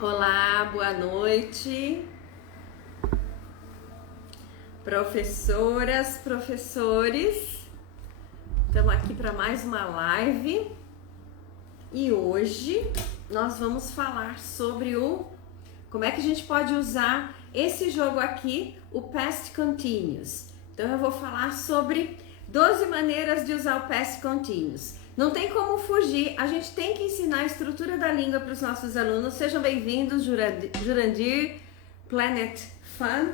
Olá, boa noite, professoras, professores. Estamos aqui para mais uma live e hoje nós vamos falar sobre como é que a gente pode usar esse jogo aqui, o Past Continuous. Então eu vou falar sobre 12 maneiras de usar o Past Continuous. Não tem como fugir, a gente tem que ensinar a estrutura da língua para os nossos alunos. Sejam bem-vindos, Jurandir, Planet Fun,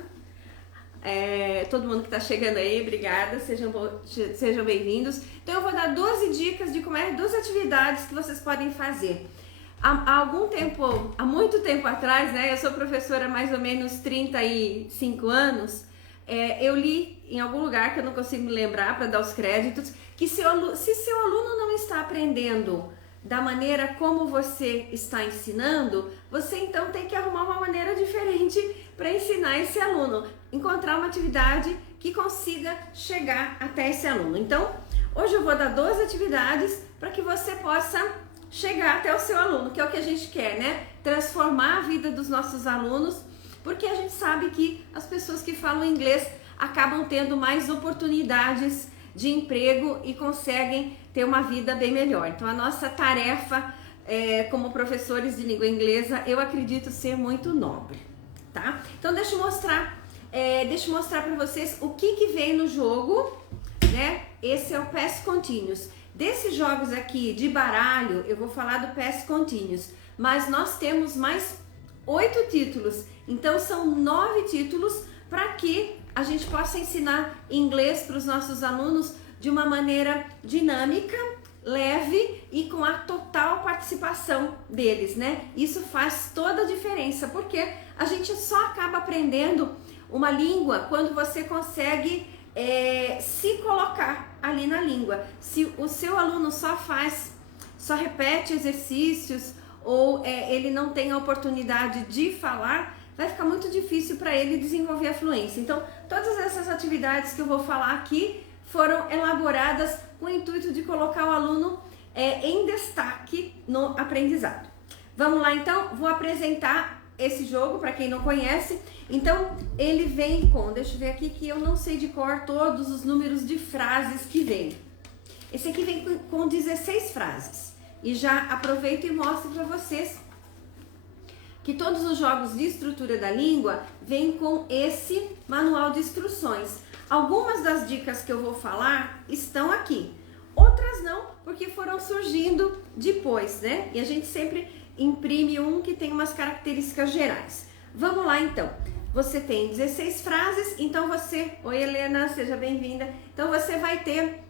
todo mundo que está chegando aí, obrigada, sejam bem-vindos. Então eu vou dar 12 dicas de 12 atividades que vocês podem fazer. Há muito tempo atrás, né, eu sou professora há mais ou menos 35 anos, eu li em algum lugar que eu não consigo me lembrar para dar os créditos, que se seu aluno não está aprendendo da maneira como você está ensinando, você então tem que arrumar uma maneira diferente para ensinar esse aluno, encontrar uma atividade que consiga chegar até esse aluno. Então, hoje eu vou dar 12 atividades para que você possa chegar até o seu aluno, que é o que a gente quer, né? Transformar a vida dos nossos alunos, porque a gente sabe que as pessoas que falam inglês acabam tendo mais oportunidades de emprego e conseguem ter uma vida bem melhor. Então a nossa tarefa como professores de língua inglesa, eu acredito ser muito nobre, tá? Então deixa eu mostrar para vocês o que vem no jogo, né? Esse é o Past Continuous. Desses jogos aqui de baralho, eu vou falar do Past Continuous, mas nós temos mais 8 títulos, então são 9 títulos para que a gente possa ensinar inglês para os nossos alunos de uma maneira dinâmica, leve e com a total participação deles, né? Isso faz toda a diferença, porque a gente só acaba aprendendo uma língua quando você consegue se colocar ali na língua. Se o seu aluno só repete exercícios ou ele não tem a oportunidade de falar, vai ficar muito difícil para ele desenvolver a fluência. Então, todas essas atividades que eu vou falar aqui foram elaboradas com o intuito de colocar o aluno em destaque no aprendizado. Vamos lá então, vou apresentar esse jogo para quem não conhece. Então, ele vem com, deixa eu ver aqui que eu não sei de cor todos os números de frases que vem. Esse aqui vem com 16 frases. E já aproveito e mostro para vocês que todos os jogos de estrutura da língua vêm com esse manual de instruções. Algumas das dicas que eu vou falar estão aqui, outras não, porque foram surgindo depois, né? E a gente sempre imprime um que tem umas características gerais. Vamos lá então. Você tem 16 frases, então Oi Helena, seja bem-vinda. Então você vai ter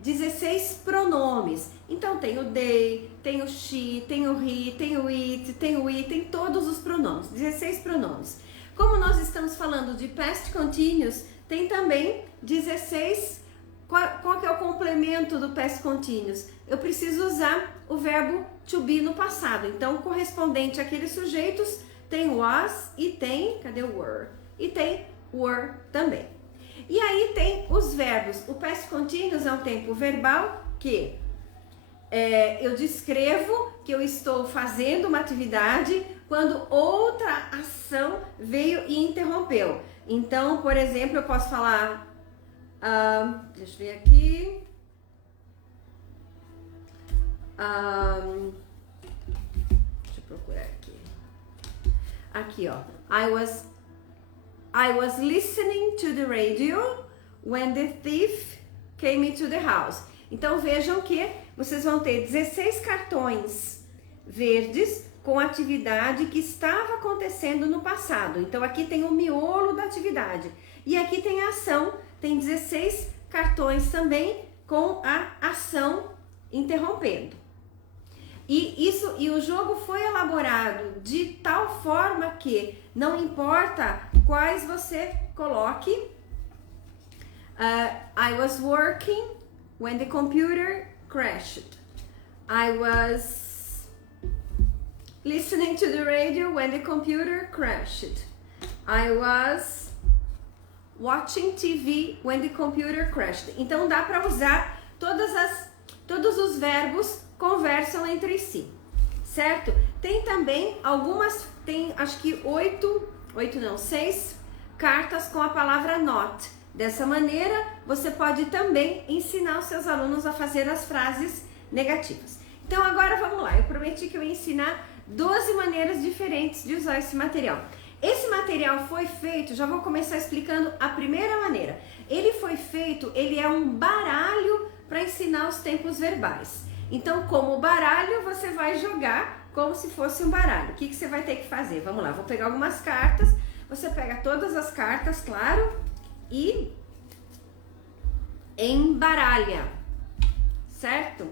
16 pronomes. Então tem o they, tem o she, tem o he, tem o it, tem o we, tem todos os pronomes, 16 pronomes. Como nós estamos falando de past continuous, tem também 16. Qual que é o complemento do past continuous? Eu preciso usar o verbo to be no passado. Então, correspondente àqueles sujeitos, tem was e tem, cadê o were? E tem were também. E aí tem os verbos. O past continuous é um tempo verbal que eu descrevo que eu estou fazendo uma atividade quando outra ação veio e interrompeu. Então, por exemplo, eu posso falar, deixa eu ver aqui, deixa eu procurar aqui. Aqui, ó, I was listening to the radio when the thief came into the house. Então vejam que vocês vão ter 16 cartões verdes com atividade que estava acontecendo no passado. Então aqui tem o miolo da atividade. E aqui tem a ação, tem 16 cartões também com a ação interrompendo. E o jogo foi elaborado de tal forma que não importa quais você coloque. I was working when the computer crashed. I was listening to the radio when the computer crashed. I was watching TV when the computer crashed. Então dá para usar todos os verbos conversam entre si, certo? Tem também algumas, tem acho que 6 cartas com a palavra not. Dessa maneira, você pode também ensinar os seus alunos a fazer as frases negativas. Então agora vamos lá, eu prometi que eu ia ensinar 12 maneiras diferentes de usar esse material. Esse material foi feito, já vou começar explicando a primeira maneira. Ele foi feito, ele é um baralho para ensinar os tempos verbais. Então, como baralho, você vai jogar como se fosse um baralho. O que você vai ter que fazer? Vamos lá, vou pegar algumas cartas. Você pega todas as cartas, claro, e embaralha, certo?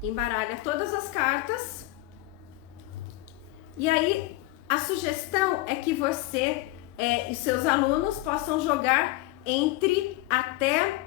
Embaralha todas as cartas. E aí, a sugestão é que você e seus alunos possam jogar entre até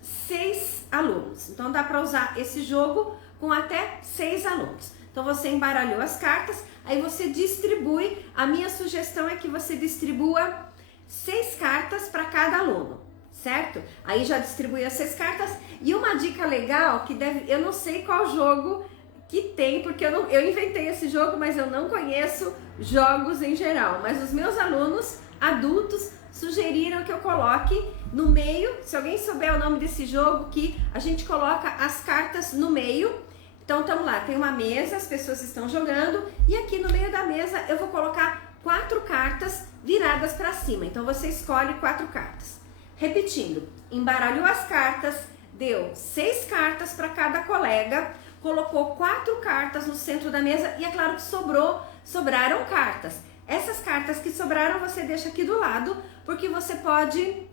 6 alunos. Então, dá para usar esse jogo com até 6 alunos. Então, você embaralhou as cartas, aí você distribui. A minha sugestão é que você distribua 6 cartas para cada aluno, certo? Aí já distribui as 6 cartas. E uma dica legal, que eu não sei qual jogo que tem, porque eu inventei esse jogo, mas eu não conheço jogos em geral. Mas os meus alunos adultos sugeriram que eu coloque no meio, se alguém souber o nome desse jogo, que a gente coloca as cartas no meio. Então, estamos lá, tem uma mesa, as pessoas estão jogando, e aqui no meio da mesa eu vou colocar 4 cartas viradas para cima. Então, você escolhe 4 cartas. Repetindo, embaralhou as cartas, deu 6 cartas para cada colega, colocou 4 cartas no centro da mesa e é claro que sobraram cartas. Essas cartas que sobraram você deixa aqui do lado, porque você pode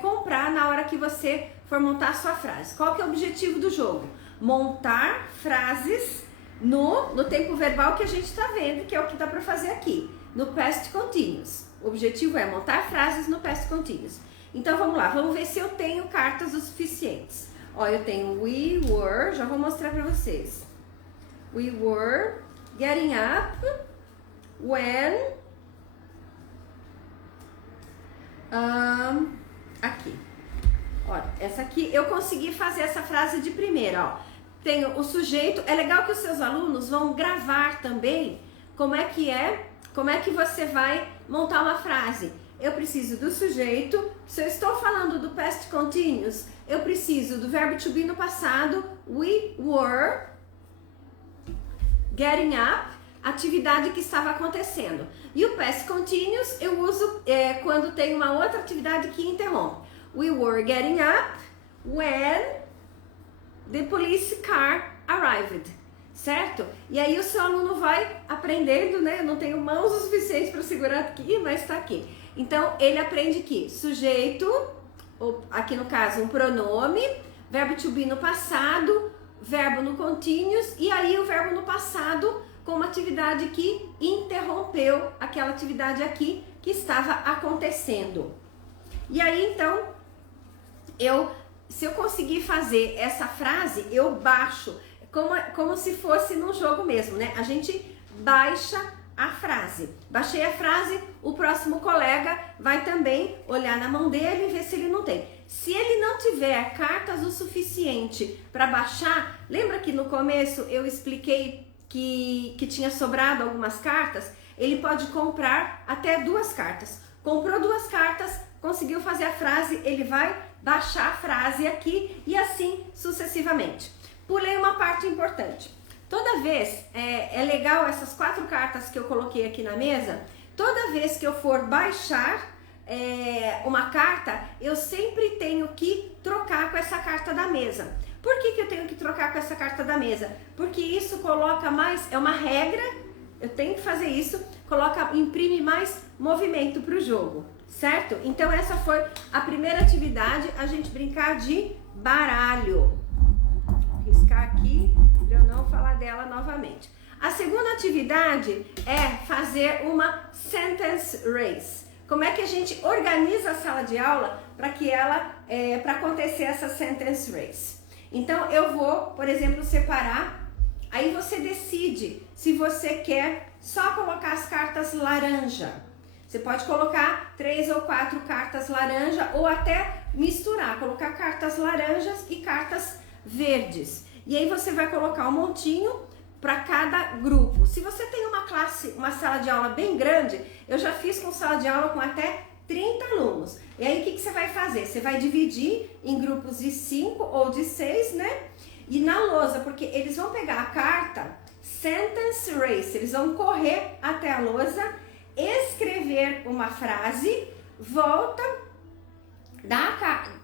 comprar na hora que você for montar a sua frase. Qual que é o objetivo do jogo? Montar frases no tempo verbal que a gente está vendo, que é o que dá para fazer aqui, no past continuous. O objetivo é montar frases no past continuous. Então vamos lá, vamos ver se eu tenho cartas o suficientes. Ó, eu tenho we were, já vou mostrar para vocês. We were getting up when aqui. Olha, essa aqui eu consegui fazer essa frase de primeira, ó. Tenho o sujeito. É legal que os seus alunos vão gravar também como é que você vai montar uma frase. Eu preciso do sujeito. Se eu estou falando do past continuous, eu preciso do verbo to be no passado, we were getting up, atividade que estava acontecendo. E o past continuous eu uso quando tem uma outra atividade que interrompe. We were getting up when the police car arrived, certo? E aí o seu aluno vai aprendendo, né? Eu não tenho mãos o suficiente para segurar aqui, mas está aqui. Então, ele aprende que sujeito, ou aqui no caso um pronome, verbo to be no passado, verbo no continuous, e aí o verbo no passado com uma atividade que interrompeu aquela atividade aqui que estava acontecendo. E aí, então, se eu conseguir fazer essa frase, eu baixo, como se fosse num jogo mesmo, né? A gente baixa a frase. Baixei a frase, o próximo colega vai também olhar na mão dele e ver se ele não tem. Se ele não tiver cartas o suficiente para baixar, lembra que no começo eu expliquei que tinha sobrado algumas cartas? Ele pode comprar até 2 cartas. Comprou 2 cartas, conseguiu fazer a frase, ele vai baixar a frase aqui e assim sucessivamente. Pulei uma parte importante. Toda vez, é legal essas 4 cartas que eu coloquei aqui na mesa, toda vez que eu for baixar uma carta, eu sempre tenho que trocar com essa carta da mesa. Por que eu tenho que trocar com essa carta da mesa? Porque isso coloca mais, é uma regra, eu tenho que fazer isso, imprime mais movimento para o jogo, certo? Então essa foi a primeira atividade, a gente brincar de baralho. Vou riscar aqui para eu não falar dela novamente. A segunda atividade é fazer uma sentence race. Como é que a gente organiza a sala de aula para acontecer essa sentence race? Então eu vou, por exemplo, separar, aí você decide se você quer só colocar as cartas laranja. Você pode colocar 3 ou 4 cartas laranja ou até misturar, colocar cartas laranjas e cartas verdes. E aí você vai colocar um montinho para cada grupo. Se você tem uma classe, uma sala de aula bem grande, eu já fiz com sala de aula com até 30 alunos. E aí o que você vai fazer? Você vai dividir em grupos de 5 ou de 6, né? E na lousa, porque eles vão pegar a carta Sentence Race, eles vão correr até a lousa, escrever uma frase, volta,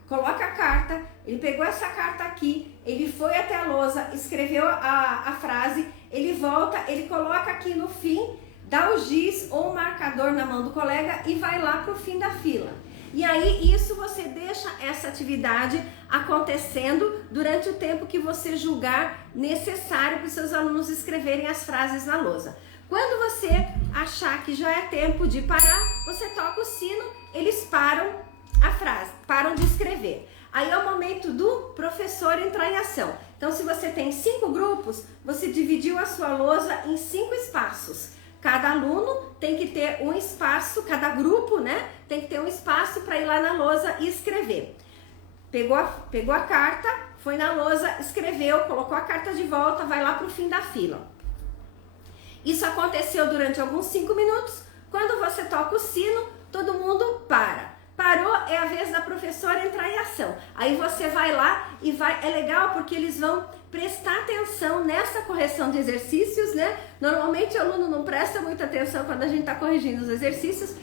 coloca a carta, ele pegou essa carta aqui, ele foi até a lousa, escreveu a frase, ele volta, ele coloca aqui no fim, dá o giz ou o marcador na mão do colega e vai lá para o fim da fila. E aí isso você deixa essa atividade acontecendo durante o tempo que você julgar necessário para os seus alunos escreverem as frases na lousa. Quando você achar que já é tempo de parar, você toca o sino, eles param a frase, param de escrever. Aí é o momento do professor entrar em ação. Então, se você tem 5 grupos, você dividiu a sua lousa em 5 espaços. Cada aluno tem que ter um espaço, cada grupo, né, tem que ter um espaço para ir lá na lousa e escrever. Pegou a carta, foi na lousa, escreveu, colocou a carta de volta, vai lá para o fim da fila. Isso aconteceu durante alguns 5 minutos. Quando você toca o sino, todo mundo para. Parou, é a vez da professora entrar em ação. Aí você vai lá e vai. É legal porque eles vão prestar atenção nessa correção de exercícios, né? Normalmente o aluno não presta muita atenção quando a gente está corrigindo os exercícios.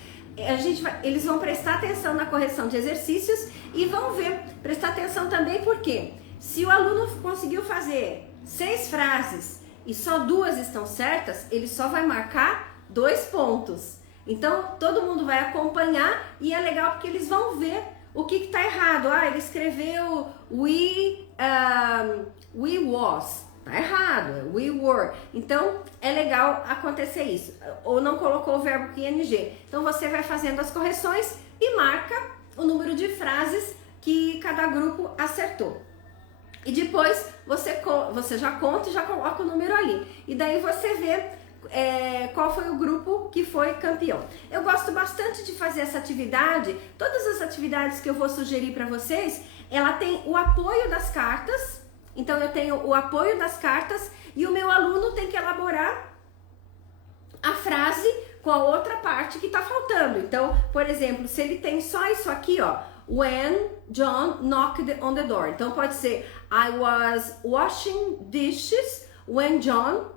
Eles vão prestar atenção na correção de exercícios e vão prestar atenção também porque se o aluno conseguiu fazer 6 frases e só 2 estão certas, ele só vai marcar 2 pontos. Então, todo mundo vai acompanhar e é legal porque eles vão ver o que está errado. Ah, ele escreveu we was. Tá errado, we were. Então, é legal acontecer isso. Ou não colocou o verbo ing. Então, você vai fazendo as correções e marca o número de frases que cada grupo acertou. E depois, você já conta e já coloca o número ali. E daí você vê qual foi o grupo que foi campeão. Eu gosto bastante de fazer essa atividade. Todas as atividades que eu vou sugerir para vocês, ela tem o apoio das cartas. Então eu tenho o apoio das cartas e o meu aluno tem que elaborar a frase com a outra parte que está faltando. Então, por exemplo, se ele tem só isso aqui, ó, when John knocked on the door. Então pode ser I was washing dishes when John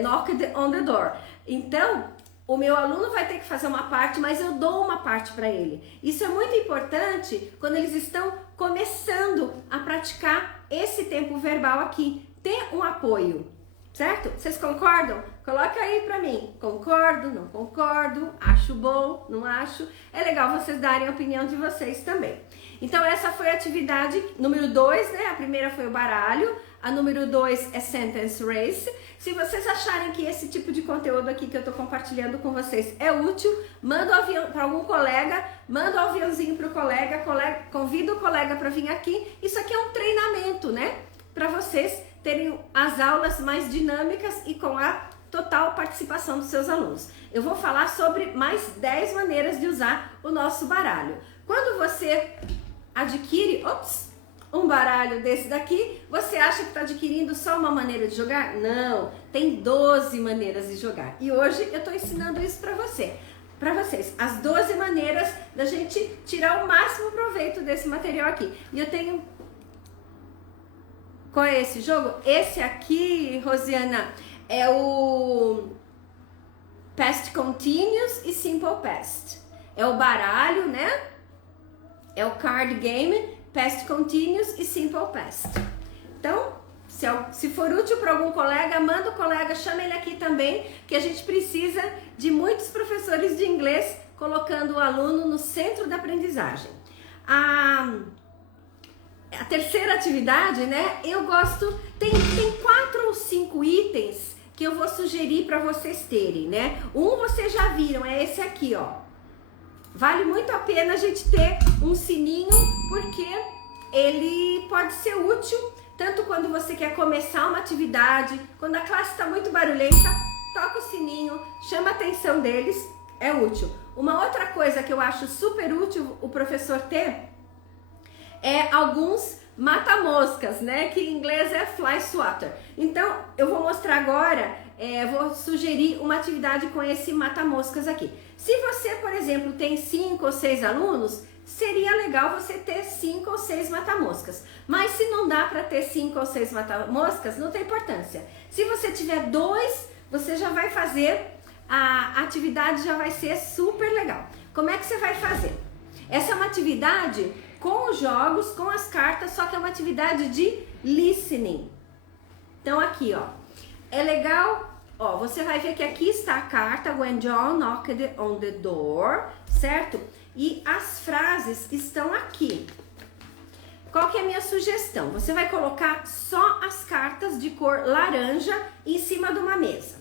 knocked on the door. Então, o meu aluno vai ter que fazer uma parte, mas eu dou uma parte para ele. Isso é muito importante quando eles estão começando a praticar esse tempo verbal aqui. Ter um apoio, certo? Vocês concordam? Coloca aí para mim. Concordo, não concordo, acho bom, não acho. É legal vocês darem a opinião de vocês também. Então, essa foi a atividade número 2, né? A primeira foi o baralho. A número 2 é Sentence Race. Se vocês acharem que esse tipo de conteúdo aqui que eu tô compartilhando com vocês é útil, manda o avião para algum colega, manda o aviãozinho pro colega, convida o colega para vir aqui. Isso aqui é um treinamento, né? Para vocês terem as aulas mais dinâmicas e com a total participação dos seus alunos. Eu vou falar sobre mais 10 maneiras de usar o nosso baralho. Quando você adquire, um baralho desse daqui, você acha que está adquirindo só uma maneira de jogar? Não, tem 12 maneiras de jogar. E hoje eu estou ensinando isso para vocês, as 12 maneiras da gente tirar o máximo proveito desse material aqui. E eu tenho... Qual é esse jogo? Esse aqui, Rosiana, é o Past Continuous e Simple Past. É o baralho, né? É o card game Past Continuous e Simple Past. Então, se for útil para algum colega, manda o colega, chama ele aqui também, que a gente precisa de muitos professores de inglês colocando o aluno no centro da aprendizagem. A terceira atividade, né? Eu gosto, tem 4 ou 5 itens que eu vou sugerir para vocês terem, né? Vocês já viram, é esse aqui, ó. Vale muito a pena a gente ter um sininho, porque ele pode ser útil, tanto quando você quer começar uma atividade, quando a classe está muito barulhenta, toca o sininho, chama a atenção deles, é útil. Uma outra coisa que eu acho super útil o professor ter é alguns mata-moscas, né? Que em inglês é fly swatter. Então, eu vou mostrar agora, vou sugerir uma atividade com esse mata-moscas aqui. Se você, por exemplo, tem 5 ou 6 alunos, seria legal você ter 5 ou 6 mata-moscas. Mas se não dá para ter 5 ou 6 mata-moscas, não tem importância. Se você tiver 2, você já vai fazer, a atividade já vai ser super legal. Como é que você vai fazer? Essa é uma atividade com os jogos, com as cartas, só que é uma atividade de listening. Então aqui, ó, é legal, ó, você vai ver que aqui está a carta When John knocked on the door, certo? E as frases estão aqui. Qual que é a minha sugestão? Você vai colocar só as cartas de cor laranja em cima de uma mesa.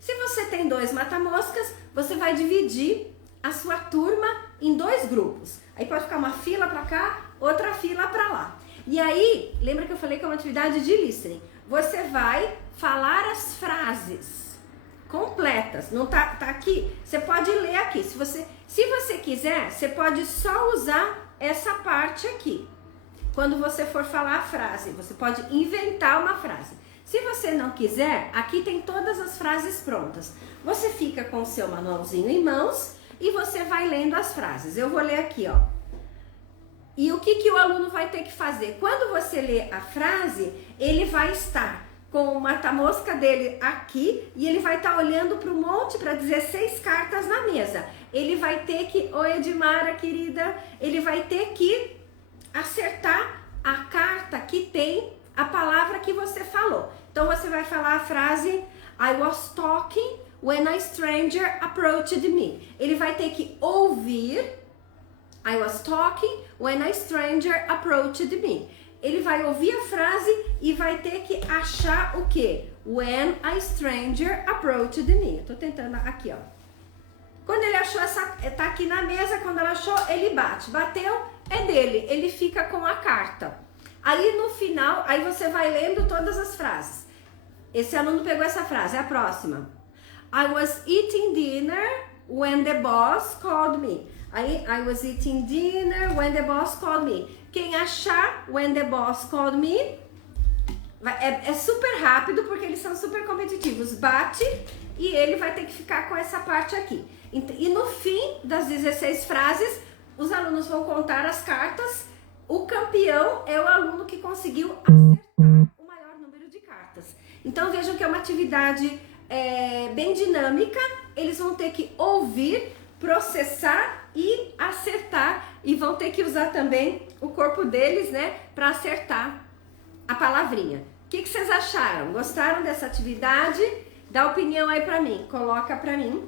Se você tem 2 mata-moscas, você vai dividir a sua turma em 2 grupos. Aí pode ficar uma fila para cá, outra fila para lá. E aí, lembra que eu falei que é uma atividade de listening? Você vai falar as frases completas. Não tá aqui? Você pode ler aqui. Se você quiser, você pode só usar essa parte aqui. Quando você for falar a frase, você pode inventar uma frase. Se você não quiser, aqui tem todas as frases prontas. Você fica com o seu manualzinho em mãos e você vai lendo as frases. Eu vou ler aqui, ó. E o que o aluno vai ter que fazer? Quando você lê a frase, ele vai estar com o mata-mosca dele aqui e ele vai estar olhando para um monte, para 16 cartas na mesa. Ele vai ter que, oi Edmara, querida, ele vai ter que acertar a carta que tem a palavra que você falou. Então você vai falar a frase I was talking when a stranger approached me. Ele vai ter que ouvir I was talking when a stranger approached me. Ele vai ouvir a frase e vai ter que achar o quê? When a stranger approached me. Eu tô tentando aqui, ó. Quando ele achou tá aqui na mesa, quando ela achou, ele bate. Bateu, é dele. Ele fica com a carta. Aí no final, aí você vai lendo todas as frases. Esse aluno pegou essa frase, é a próxima. I was eating dinner when the boss called me. Aí, I was eating dinner when the boss called me. Quem achar when the boss called me, é super rápido porque eles são super competitivos. Bate e ele vai ter que ficar com essa parte aqui. E no fim das 16 frases, os alunos vão contar as cartas. O campeão é o aluno que conseguiu acertar o maior número de cartas. Então vejam que é uma atividade bem dinâmica. Eles vão ter que ouvir, processar e acertar. E vão ter que usar também o corpo deles, né, para acertar a palavrinha. O que vocês acharam? Gostaram dessa atividade? Dá opinião aí para mim. Coloca para mim.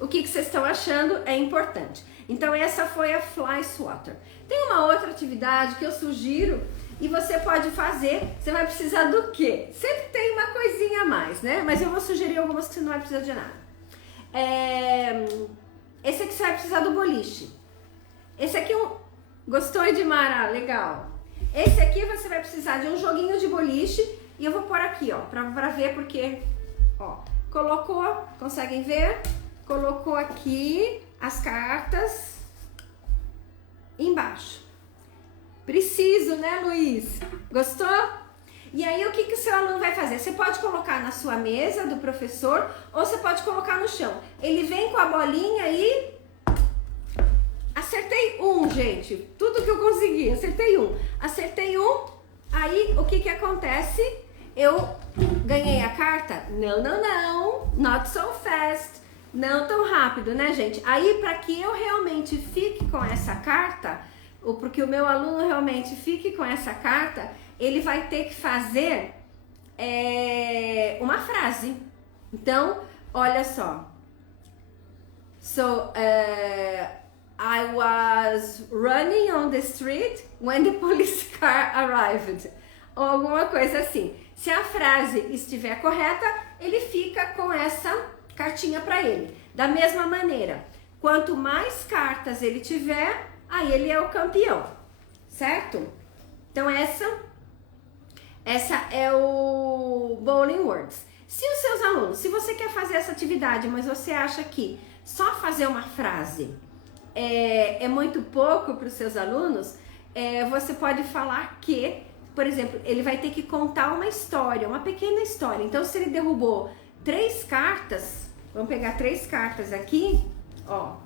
O que vocês estão achando é importante. Então essa foi a Fly Swatter. Tem uma outra atividade que eu sugiro e você pode fazer. Você vai precisar do quê? Sempre tem uma coisinha a mais, né? Mas eu vou sugerir algumas que você não vai precisar de nada. Esse aqui você vai precisar do boliche. Esse aqui gostou, Edmara? Legal. Esse aqui você vai precisar de um joguinho de boliche e eu vou pôr aqui, ó, pra ver porque, ó, colocou, conseguem ver? Colocou aqui as cartas embaixo. Preciso, né, Luiz? Gostou? E aí, o que o seu aluno vai fazer? Você pode colocar na sua mesa do professor ou você pode colocar no chão. Ele vem com a bolinha e... Acertei um, gente. Tudo que eu consegui. Acertei um. Acertei um. Aí, o que acontece? Eu ganhei a carta? Não, não, não. Not so fast. Não tão rápido, né, gente? Aí, para que eu realmente fique com essa carta, ou porque o meu aluno realmente fique com essa carta, ele vai ter que fazer uma frase. Então, olha só. So, I was running on the street when the police car arrived. Ou alguma coisa assim. Se a frase estiver correta, ele fica com essa cartinha para ele. Da mesma maneira, quanto mais cartas ele tiver, aí ele é o campeão, certo? Então essa é o Bowling Words. Se os seus alunos, se você quer fazer essa atividade, mas você acha que só fazer uma frase é muito pouco para os seus alunos, você pode falar que, por exemplo, ele vai ter que contar uma história, uma pequena história. Então, se ele derrubou 3 cartas, vamos pegar 3 cartas aqui, ó.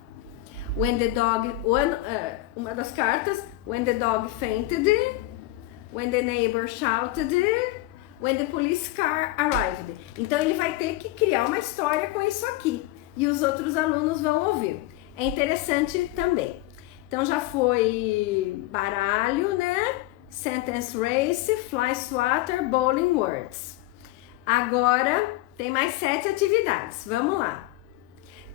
When the dog, uma das cartas, when the dog fainted, when the neighbor shouted, when the police car arrived. Então ele vai ter que criar uma história com isso aqui e os outros alunos vão ouvir. É interessante também. Então já foi baralho, né? Sentence race, fly swatter, bowling words. Agora tem mais 7 atividades. Vamos lá.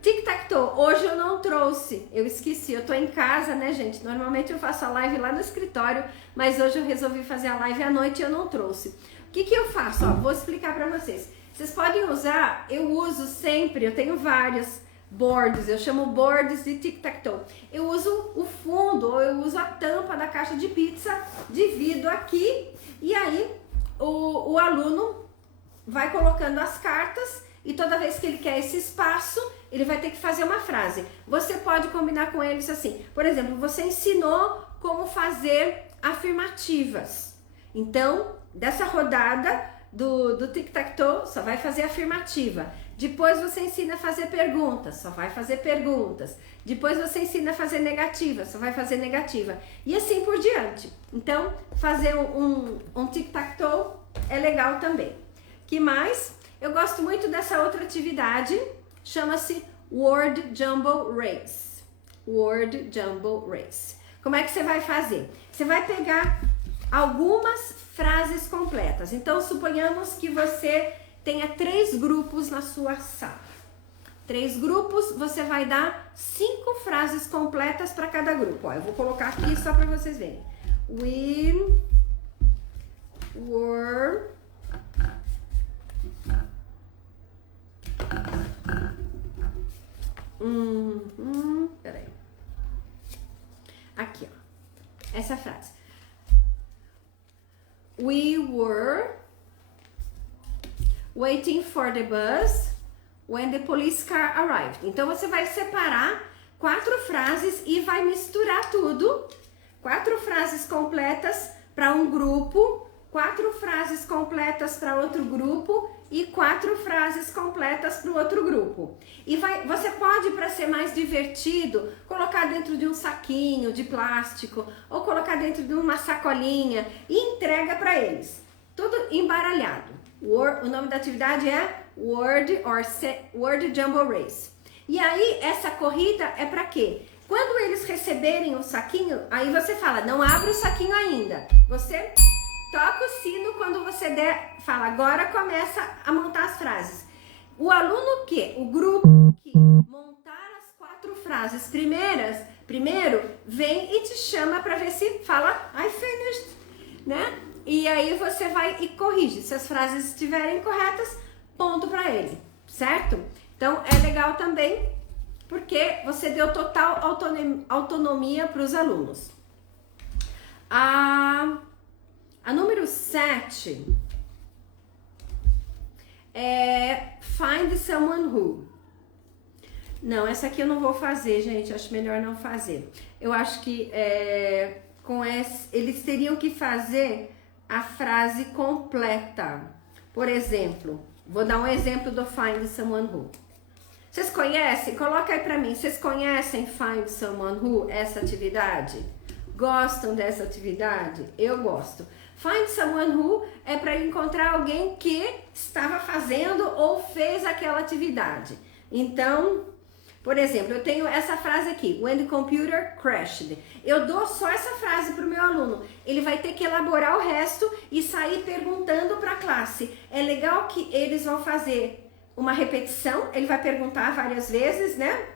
Tic-tac-toe, hoje eu não trouxe, eu esqueci, eu tô em casa, né, gente? Normalmente eu faço a live lá no escritório, mas hoje eu resolvi fazer a live à noite e eu não trouxe. O que que eu faço? Ó, vou explicar pra vocês. Vocês podem usar, eu uso sempre, eu tenho vários boards, eu chamo boards de tic-tac-toe. Eu uso o fundo, ou eu uso a tampa da caixa de pizza, divido aqui, e aí o aluno vai colocando as cartas, e toda vez que ele quer esse espaço, ele vai ter que fazer uma frase. Você pode combinar com eles assim. Por exemplo, você ensinou como fazer afirmativas. Então, dessa rodada do tic-tac-toe, só vai fazer afirmativa. Depois você ensina a fazer perguntas, só vai fazer perguntas. Depois você ensina a fazer negativa, só vai fazer negativa. E assim por diante. Então, fazer um tic-tac-toe é legal também. Que mais? Eu gosto muito dessa outra atividade, chama-se Word Jumble Race. Word Jumble Race. Como é que você vai fazer? Você vai pegar algumas frases completas. Então, suponhamos que você tenha 3 grupos na sua sala. 3 grupos, você vai dar 5 frases completas para cada grupo. Ó, eu vou colocar aqui só para vocês verem. We were... Peraí. Aqui, ó. Essa frase. We were waiting for the bus when the police car arrived. Então você vai separar 4 frases e vai misturar tudo. 4 frases completas para um grupo, 4 frases completas para outro grupo e 4 frases completas para o outro grupo. E você pode, para ser mais divertido, colocar dentro de um saquinho de plástico ou colocar dentro de uma sacolinha e entrega para eles. Tudo embaralhado. O nome da atividade é Word Jumble Race. E aí, essa corrida é para quê? Quando eles receberem o saquinho, aí você fala, não abre o saquinho ainda. Você toca o sino quando você fala, agora começa a montar as frases. O aluno o grupo que montar as 4 frases primeiro vem e te chama para ver se fala, I finished, né? E aí você vai e corrige. Se as frases estiverem corretas, ponto para ele, certo? Então é legal também porque você deu total autonomia para os alunos. A número 7 é Find Someone Who. Não, essa aqui eu não vou fazer, gente. Acho melhor não fazer. Eu acho que eles teriam que fazer a frase completa. Por exemplo, vou dar um exemplo do Find Someone Who. Vocês conhecem? Coloca aí pra mim. Vocês conhecem Find Someone Who, essa atividade? Gostam dessa atividade? Eu gosto. Find Someone Who é para encontrar alguém que estava fazendo ou fez aquela atividade. Então, por exemplo, eu tenho essa frase aqui, when the computer crashed. Eu dou só essa frase para o meu aluno. Ele vai ter que elaborar o resto e sair perguntando para a classe. É legal que eles vão fazer uma repetição, ele vai perguntar várias vezes, né?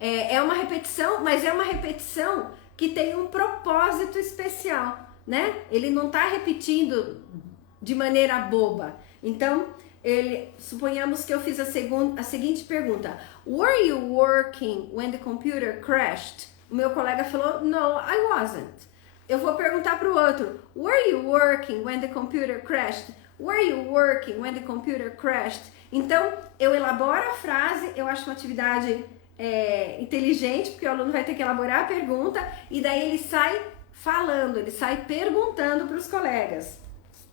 É uma repetição, mas é uma repetição que tem um propósito especial, né? Ele não está repetindo de maneira boba. Então, suponhamos que eu fiz a seguinte pergunta. Were you working when the computer crashed? O meu colega falou, no, I wasn't. Eu vou perguntar para o outro. Were you working when the computer crashed? Were you working when the computer crashed? Então, eu elaboro a frase, eu acho uma atividade inteligente, porque o aluno vai ter que elaborar a pergunta, e daí ele sai falando, ele sai perguntando para os colegas.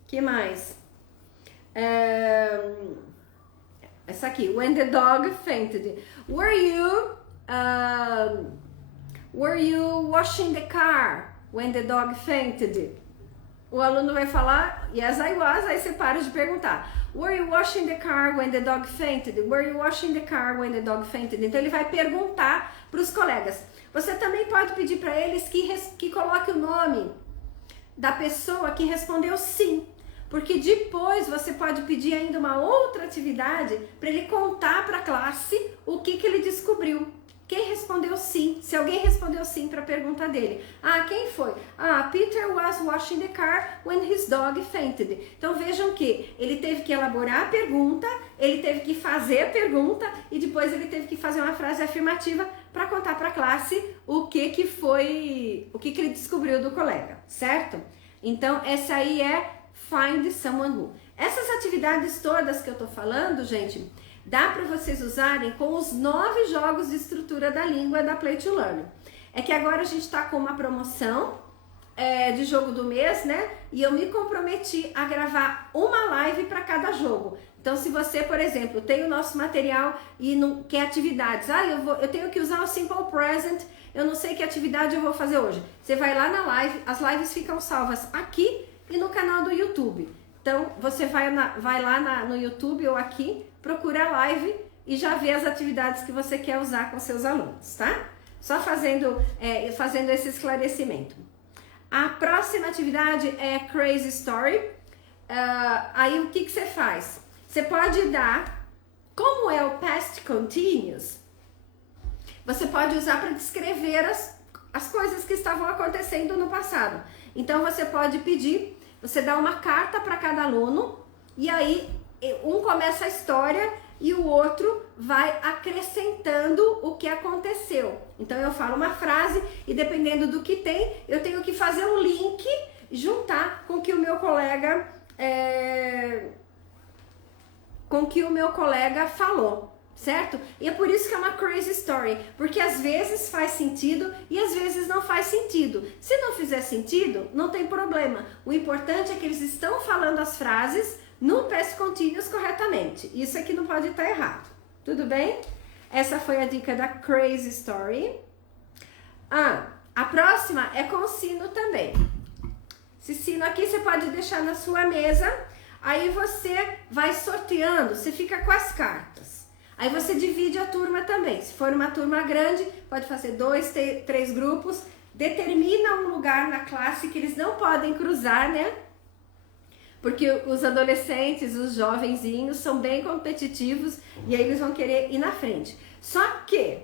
Que mais? Essa aqui, when the dog fainted. Were you washing the car when the dog fainted? O aluno vai falar, yes, I was, aí você para de perguntar. Were you washing the car when the dog fainted? Were you washing the car when the dog fainted? Então ele vai perguntar para os colegas. Você também pode pedir para eles que coloque o nome da pessoa que respondeu sim. Porque depois você pode pedir ainda uma outra atividade para ele contar para a classe o que ele descobriu. Quem respondeu sim? Se alguém respondeu sim para a pergunta dele. Ah, quem foi? Ah, Peter was washing the car when his dog fainted. Então vejam que ele teve que elaborar a pergunta, ele teve que fazer a pergunta e depois ele teve que fazer uma frase afirmativa para contar para a classe o que ele descobriu do colega, certo? Então essa aí é Find Someone Who. Essas atividades todas que eu tô falando, gente, dá para vocês usarem com os 9 jogos de estrutura da língua da Play to Learn. É que agora a gente tá com uma promoção de jogo do mês, né? E eu me comprometi a gravar uma live para cada jogo. Então, se você, por exemplo, tem o nosso material e não quer atividades, eu tenho que usar o Simple Present, eu não sei que atividade eu vou fazer hoje. Você vai lá na live, as lives ficam salvas aqui e no canal do YouTube. Então, você vai lá no YouTube ou aqui, procura a live e já vê as atividades que você quer usar com seus alunos, tá? Só fazendo esse esclarecimento. A próxima atividade é Crazy Story. Aí o que você faz? Você pode dar, como é o Past Continuous, você pode usar para descrever as coisas que estavam acontecendo no passado. Então você pode pedir, você dá uma carta para cada aluno e aí um começa a história e o outro vai acrescentando o que aconteceu. Então eu falo uma frase e dependendo do que tem, eu tenho que fazer um link, juntar com que o meu colega falou, certo? E é por isso que é uma crazy story, porque às vezes faz sentido e às vezes não faz sentido. Se não fizer sentido, não tem problema. O importante é que eles estão falando as frases no past continuous corretamente. Isso aqui não pode estar errado. Tudo bem? Essa foi a dica da crazy story. A próxima é com sino também. Esse sino aqui você pode deixar na sua mesa. Aí você vai sorteando, você fica com as cartas. Aí você divide a turma também. Se for uma turma grande, pode fazer 2, 3 grupos. Determina um lugar na classe que eles não podem cruzar, né? Porque os adolescentes, os jovenzinhos, são bem competitivos e aí eles vão querer ir na frente. Só que,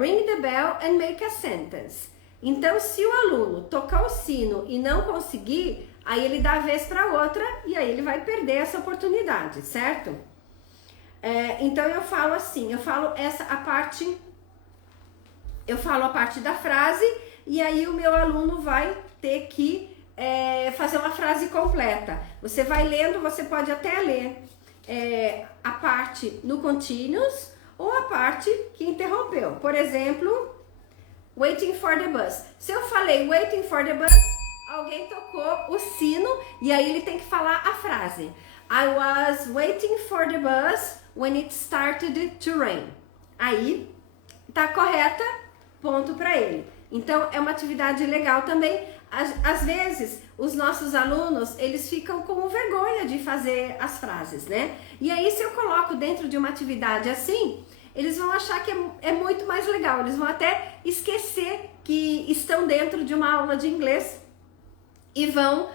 ring the bell and make a sentence. Então, se o aluno tocar o sino e não conseguir, aí ele dá a vez para outra e aí ele vai perder essa oportunidade, certo? Então, eu falo assim, eu falo a parte da frase e aí o meu aluno vai ter que fazer uma frase completa. Você vai lendo, você pode até ler a parte no continuous ou a parte que interrompeu. Por exemplo, waiting for the bus. Se eu falei waiting for the bus, alguém tocou o sino e aí ele tem que falar a frase. I was waiting for the bus when it started to rain. Aí tá correta, ponto para ele. Então é uma atividade legal também. Às vezes, os nossos alunos, eles ficam com vergonha de fazer as frases, né? E aí, se eu coloco dentro de uma atividade assim, eles vão achar que é muito mais legal. Eles vão até esquecer que estão dentro de uma aula de inglês e vão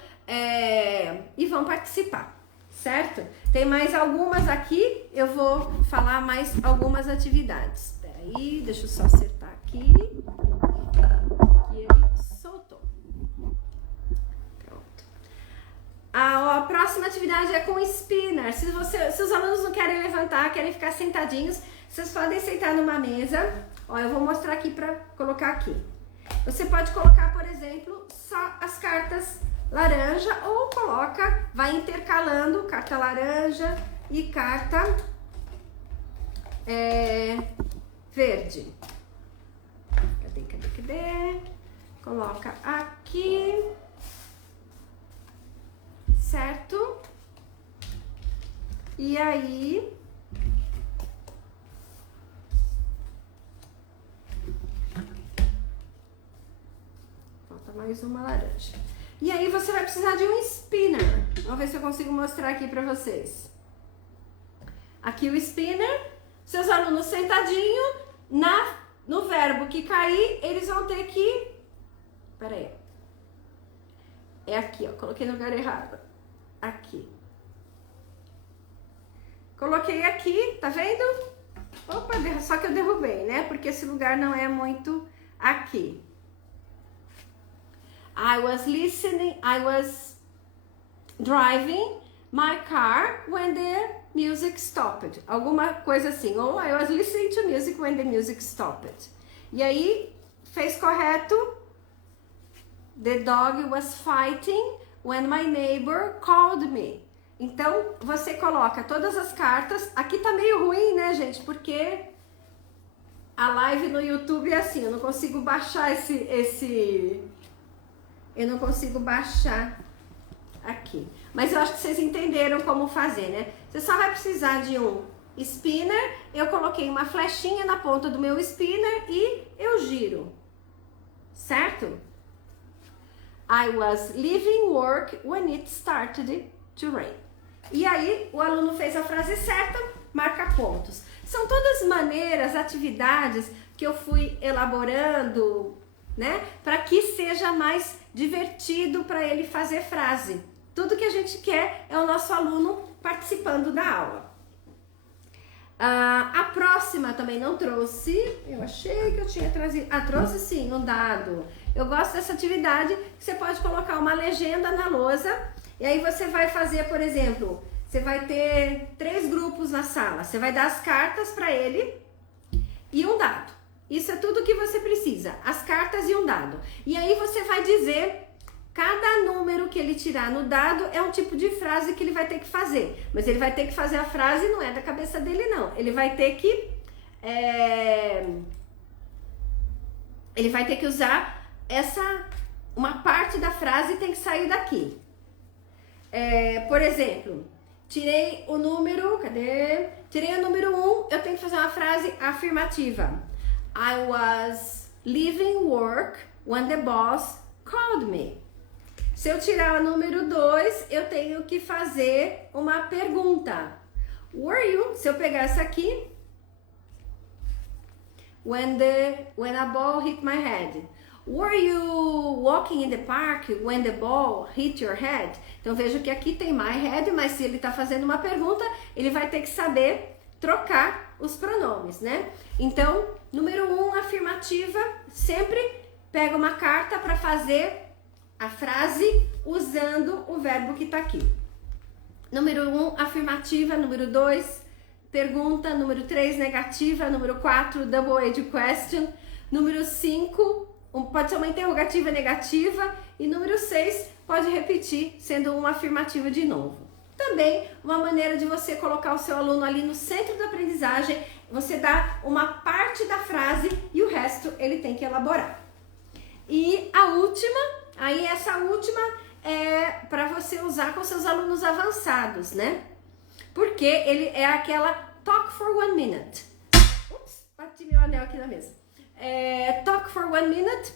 participar, certo? Tem mais algumas aqui, eu vou falar mais algumas atividades. Espera aí, deixa eu só acertar aqui. A próxima atividade é com spinner. Se os alunos não querem levantar, querem ficar sentadinhos, vocês podem sentar numa mesa. Ó, eu vou mostrar aqui para colocar aqui. Você pode colocar, por exemplo, só as cartas laranja ou vai intercalando carta laranja e carta verde. Cadê? coloca aqui, certo? E aí, falta mais uma laranja. E aí você vai precisar de um spinner. Vamos ver se eu consigo mostrar aqui pra vocês. Aqui o spinner, seus alunos sentadinhos, no verbo que cair, eles vão ter que... Pera aí. É aqui, ó, coloquei no lugar errado. Aqui. Coloquei aqui, tá vendo? Opa, só que eu derrubei, né? Porque esse lugar não é muito aqui. I was driving my car when the music stopped. Alguma coisa assim. Ou I was listening to music when the music stopped. E aí, fez correto. The dog was fighting when my neighbor called me. Então, você coloca todas as cartas. Aqui tá meio ruim, né, gente? Porque a live no YouTube é assim. Eu não consigo baixar eu não consigo baixar aqui. Mas eu acho que vocês entenderam como fazer, né? Você só vai precisar de um spinner. Eu coloquei uma flechinha na ponta do meu spinner e eu giro. Certo? I was leaving work when it started to rain. E aí, o aluno fez a frase certa, marca pontos. São todas maneiras, atividades que eu fui elaborando, né? Para que seja mais divertido para ele fazer frase. Tudo que a gente quer é o nosso aluno participando da aula. A próxima também não trouxe. Eu achei que eu tinha trazido. Trouxe sim, um dado. Eu gosto dessa atividade. Você pode colocar uma legenda na lousa. E aí você vai fazer, por exemplo, você vai ter 3 grupos na sala. Você vai dar as cartas para ele e um dado. Isso é tudo que você precisa. As cartas e um dado. E aí você vai dizer... Cada número que ele tirar no dado é um tipo de frase que ele vai ter que fazer. Mas ele vai ter que fazer a frase, não é da cabeça dele, não. Ele vai ter que... Ele vai ter que usar uma parte da frase tem que sair daqui. Por exemplo, tirei o número... Cadê? Tirei o número 1, eu tenho que fazer uma frase afirmativa. I was leaving work when the boss called me. Se eu tirar o número 2, eu tenho que fazer uma pergunta. Were you? Se eu pegar essa aqui. When a ball hit my head. Were you walking in the park when the ball hit your head? Então vejo que aqui tem my head, mas se ele está fazendo uma pergunta, ele vai ter que saber trocar os pronomes, né? Então, número 1, afirmativa, sempre pega uma carta para fazer a frase usando o verbo que está aqui. Número 1, afirmativa. Número 2, pergunta. Número 3, negativa. Número 4, double-edged question. Número 5, pode ser uma interrogativa negativa. E número 6, pode repetir, sendo uma afirmativa de novo. Também uma maneira de você colocar o seu aluno ali no centro da aprendizagem. Você dá uma parte da frase e o resto ele tem que elaborar. E a última... Aí essa última é para você usar com seus alunos avançados, né? Porque ele é aquela talk for 1 minute. Ups, bati meu anel aqui na mesa. Talk for 1 minute.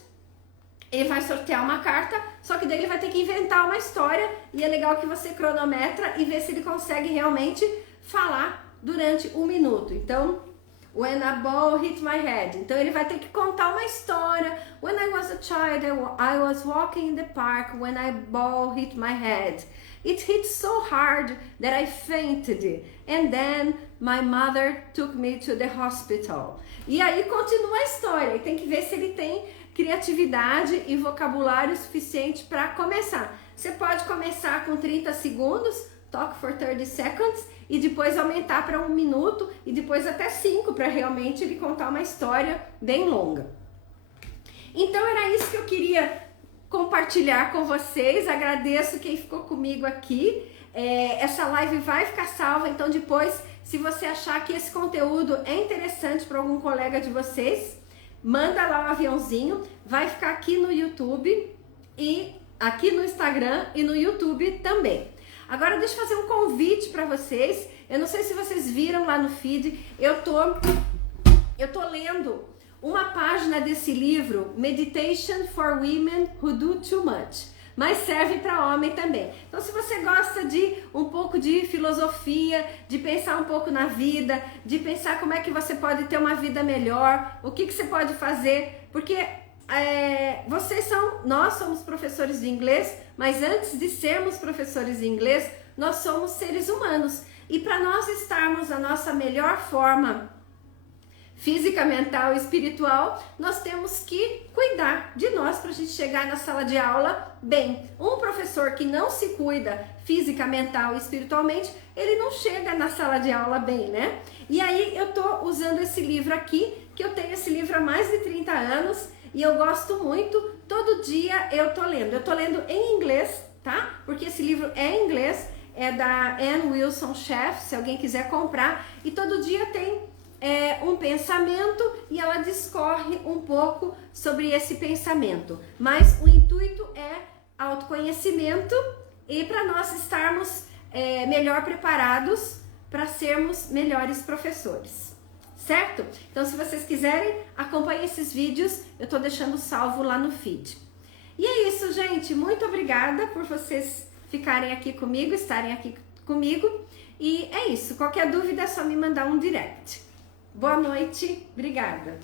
Ele vai sortear uma carta, só que daí ele vai ter que inventar uma história. E é legal que você cronometra e vê se ele consegue realmente falar durante 1 minuto. Então... When a ball hit my head. Então ele vai ter que contar uma história. When I was a child, I was walking in the park when a ball hit my head. It hit so hard that I fainted. And then my mother took me to the hospital. E aí continua a história. E tem que ver se ele tem criatividade e vocabulário suficiente para começar. Você pode começar com 30 segundos, talk for 30 seconds, e depois aumentar para 1 minuto e depois até 5 para realmente ele contar uma história bem longa. Então era isso que eu queria compartilhar com vocês. Agradeço quem ficou comigo aqui. Essa live vai ficar salva, então depois, se você achar que esse conteúdo é interessante para algum colega de vocês, manda lá o aviãozinho, vai ficar aqui no YouTube e aqui no Instagram e no YouTube também. Agora deixa eu fazer um convite para vocês. Eu não sei se vocês viram lá no feed, eu tô lendo uma página desse livro, Meditation for Women Who Do Too Much, mas serve para homem também. Então, se você gosta de um pouco de filosofia, de pensar um pouco na vida, de pensar como é que você pode ter uma vida melhor, o que você pode fazer, porque nós somos professores de inglês, mas antes de sermos professores de inglês, nós somos seres humanos. E para nós estarmos na nossa melhor forma física, mental e espiritual, nós temos que cuidar de nós para a gente chegar na sala de aula bem. Um professor que não se cuida física, mental e espiritualmente, ele não chega na sala de aula bem, né? E aí eu tô usando esse livro aqui, que eu tenho esse livro há mais de 30 anos e eu gosto muito. Todo dia eu tô lendo. Eu tô lendo em inglês, tá? Porque esse livro é em inglês, é da Ann Wilson Chef, se alguém quiser comprar. E todo dia tem um pensamento e ela discorre um pouco sobre esse pensamento. Mas o intuito é autoconhecimento e para nós estarmos melhor preparados para sermos melhores professores. Certo? Então, se vocês quiserem, acompanhem esses vídeos, eu tô deixando salvo lá no feed. E é isso, gente. Muito obrigada por vocês ficarem aqui comigo, estarem aqui comigo. E é isso. Qualquer dúvida é só me mandar um direct. Boa noite. Obrigada.